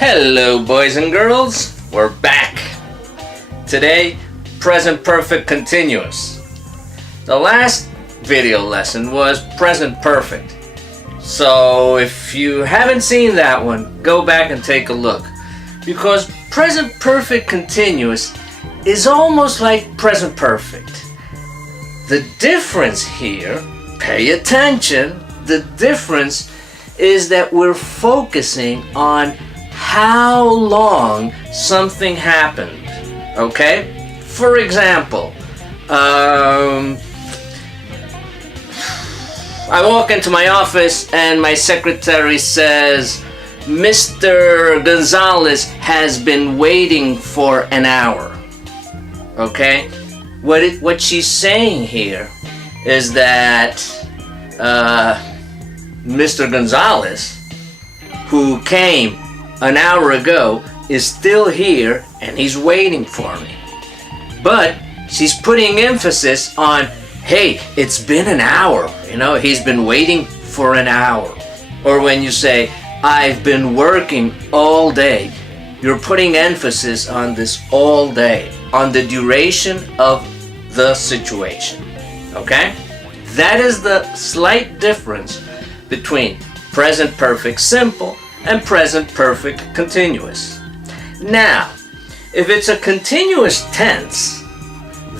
Hello boys and girls, we're back. Today, present perfect continuous. The last video lesson was present perfect. So if you haven't seen that one, go back and take a look. Because present perfect continuous is almost like present perfect. The difference here, pay attention, the difference is that we're focusing on how long something happened, okay? For example, I walk into my office and my secretary says, Mr. Gonzalez has been waiting for an hour, okay? What she's saying here is that Mr. Gonzalez, who came an hour ago, is still here and he's waiting for me. But she's putting emphasis on, hey, it's been an hour, he's been waiting for an hour. Or when you say, I've been working all day, you're putting emphasis on this all day, on the duration of the situation, okay? That is the slight difference between present perfect simple and present perfect continuous. Now, if it's a continuous tense,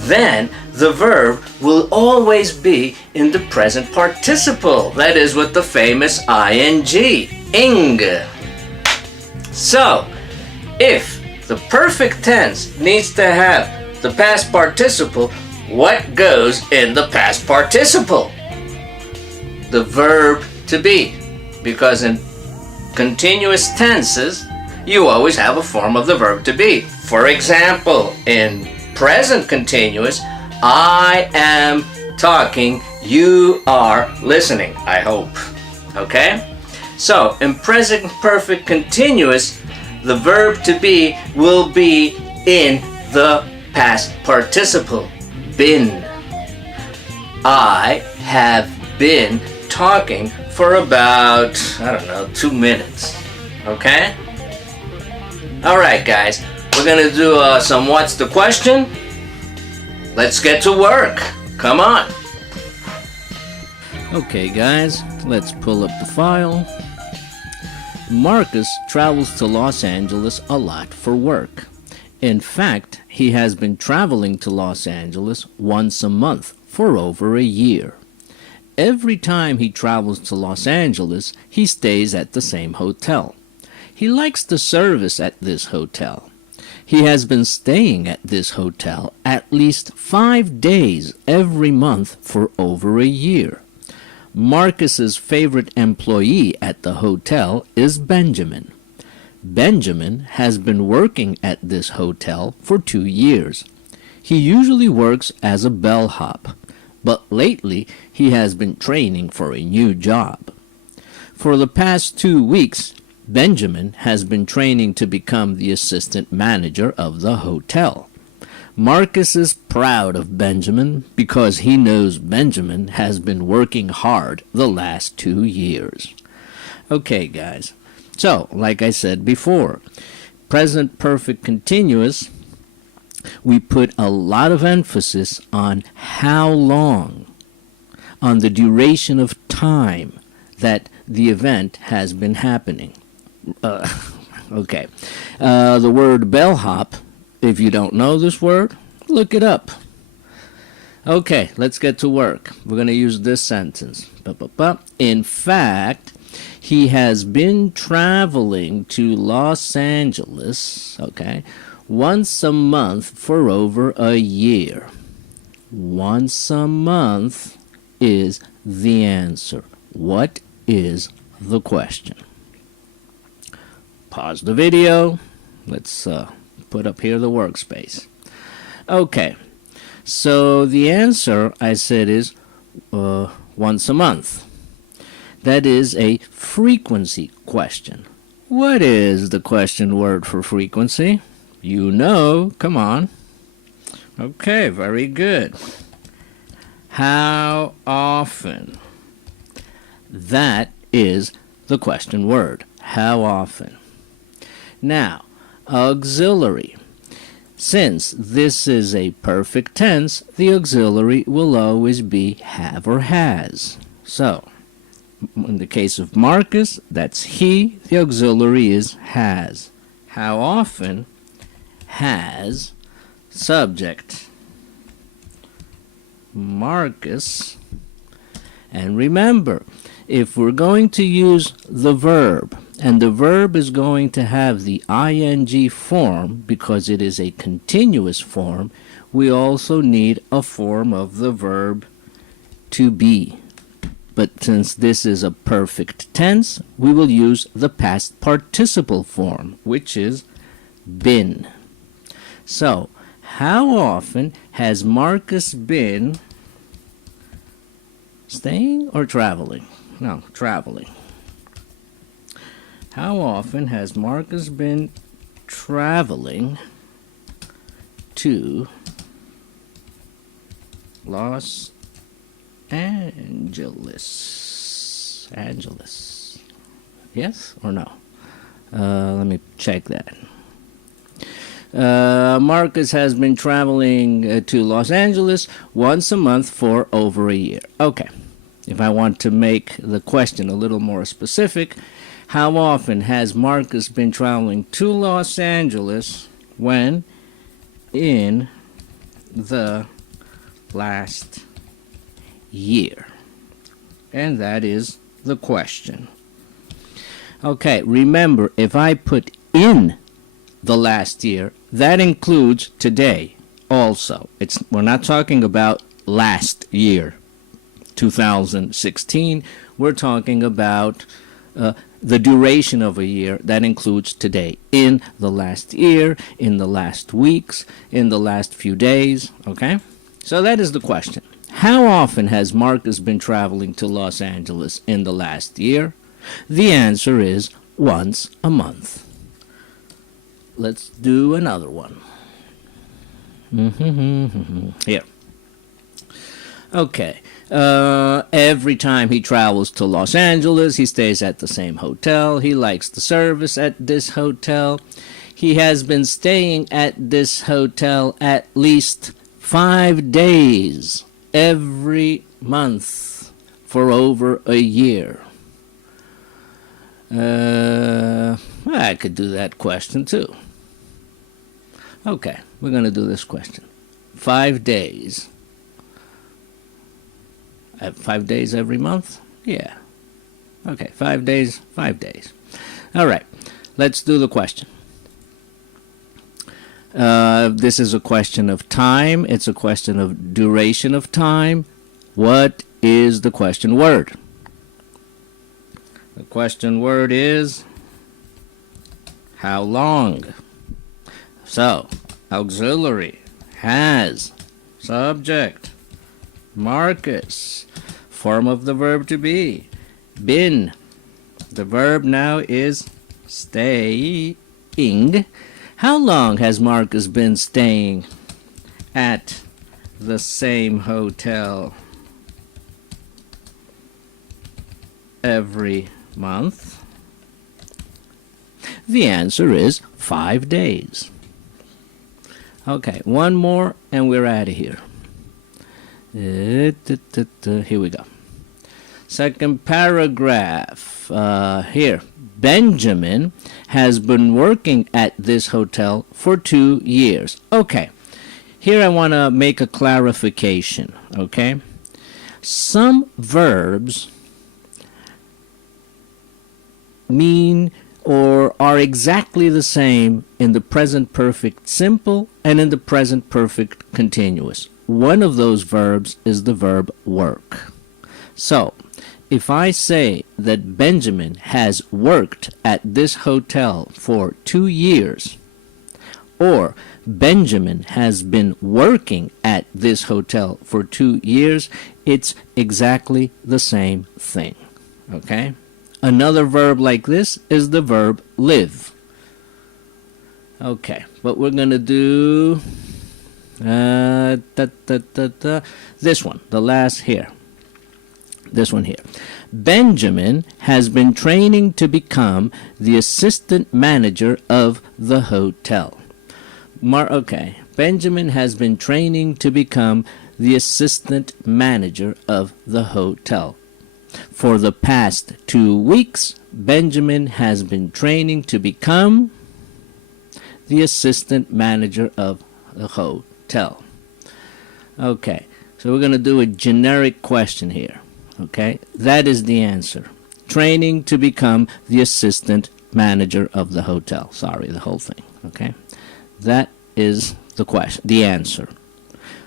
then the verb will always be in the present participle. That is with the famous ing. So, if the perfect tense needs to have the past participle, what goes in the past participle? The verb to be, because in continuous tenses, you always have a form of the verb to be. For example, in present continuous, I am talking, you are listening, I hope. Okay? So, in present perfect continuous, the verb to be will be in the past participle, been. I have been talking for about, 2 minutes. Okay? Alright guys, we're gonna do some what's the question? Let's get to work. Come on. Okay guys, let's pull up the file. Marcus travels to Los Angeles a lot for work. In fact, he has been traveling to Los Angeles once a month for over a year. Every time he travels to Los Angeles, he stays at the same hotel. He likes the service at this hotel. He has been staying at this hotel at least 5 days every month for over a year. Marcus's favorite employee at the hotel is Benjamin. Benjamin has been working at this hotel for 2 years. He usually works as a bellhop, but lately he has been training for a new job. For the past 2 weeks, Benjamin has been training to become the assistant manager of the hotel. Marcus is proud of Benjamin because he knows Benjamin has been working hard the last 2 years. Okay, guys. So, like I said before, present perfect continuous, we put a lot of emphasis on how long, on the duration of time that the event has been happening. Okay. The word bellhop, if you don't know this word, look it up. Okay, let's get to work. We're going to use this sentence. In fact, he has been traveling to Los Angeles, okay, once a month for over a year. Once a month is the answer. What is the question? Pause the video. Let's put up here the workspace. Okay, so the answer I said is once a month. That is a frequency question. What is the question word for frequency? You know, come on. Okay, very good. How often? That is the question word. How often? Now, auxiliary. Since this is a perfect tense, the auxiliary will always be have or has. So, in the case of Marcus, that's he. The auxiliary is has. How often? Has. Subject. Marcus. And remember, if we're going to use the verb, and the verb is going to have the ing form because it is a continuous form, we also need a form of the verb to be. But since this is a perfect tense, we will use the past participle form, which is been. So, how often has Marcus been staying or traveling? No, traveling. How often has Marcus been traveling to Los Angeles? Yes or no? Let me check that. Marcus has been traveling to Los Angeles once a month for over a year. Okay. If I want to make the question a little more specific, how often has Marcus been traveling to Los Angeles when in the last year? And that is the question. Okay, remember, if I put in the last year, that includes today also. We're not talking about last year, 2016. We're talking about the duration of a year. That includes today. In the last year, in the last weeks, in the last few days. Okay? So that is the question. How often has Marcus been traveling to Los Angeles in the last year? The answer is once a month. Let's do another one. Here. Okay. Every time he travels to Los Angeles, he stays at the same hotel. He likes the service at this hotel. He has been staying at this hotel at least 5 days every month for over a year. I could do that question too. Okay, we're going to do this question. 5 days. 5 days every month? Yeah. Okay, 5 days, 5 days. All right, let's do the question. This is a question of time. It's a question of duration of time. What is the question word? The question word is how long? So, auxiliary, has, subject, Marcus, form of the verb to be, been. The verb now is staying. How long has Marcus been staying at the same hotel every month? The answer is 5 days. Okay, one more and we're out of here. Here we go. Second paragraph. Here. Benjamin has been working at this hotel for 2 years. Okay. Here I want to make a clarification. Okay. Some verbs mean or are exactly the same in the present perfect simple and in the present perfect continuous. One of those verbs is the verb work. So, if I say that Benjamin has worked at this hotel for 2 years, or Benjamin has been working at this hotel for 2 years, it's exactly the same thing. Okay? Another verb like this is the verb live. Okay, what we're going to do This one, the last here. This one here. Benjamin has been training to become the assistant manager of the hotel. Okay. Benjamin has been training to become the assistant manager of the hotel. For the past 2 weeks, Benjamin has been training to become the assistant manager of the hotel. Okay, so we're going to do a generic question here. Okay, that is the answer. Training to become the assistant manager of the hotel. Sorry, the whole thing. Okay, that is the question, the answer.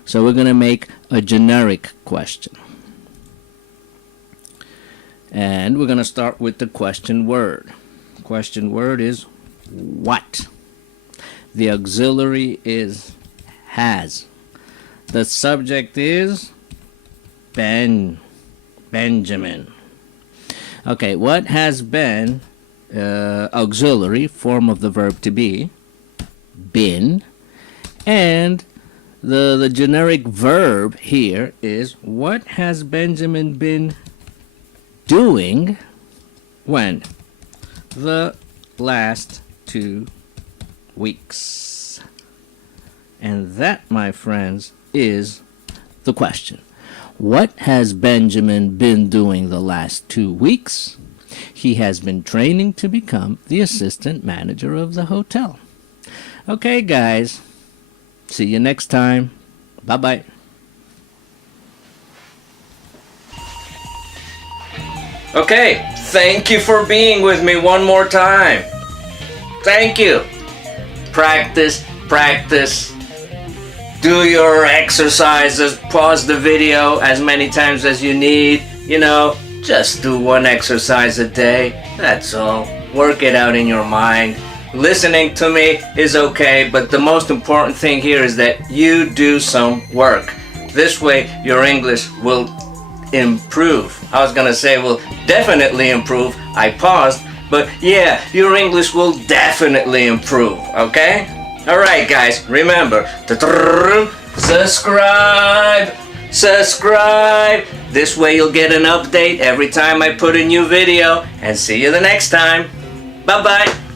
So we're going to make a generic question. And we're going to start with the question word. Question word is what? The auxiliary is has. The subject is Benjamin. Okay, what has been auxiliary, form of the verb to be, been, and the generic verb here is what has Benjamin been doing when? The last 2 weeks. And that, my friends, is the question. What has Benjamin been doing the last 2 weeks? He has been training to become the assistant manager of the hotel. Okay, guys. See you next time. Bye-bye. Okay, thank you for being with me one more time. Thank you. Practice, practice. Do your exercises. Pause the video as many times as you need. You know, just do 1 exercise a day. That's all. Work it out in your mind. Listening to me is okay, but the most important thing here is that you do some work. This way, your English will improve. I was gonna say will definitely improve. I paused, but yeah, your English will definitely improve, okay? Alright guys, remember to subscribe. This way you'll get an update every time I put a new video, and see you the next time. Bye bye.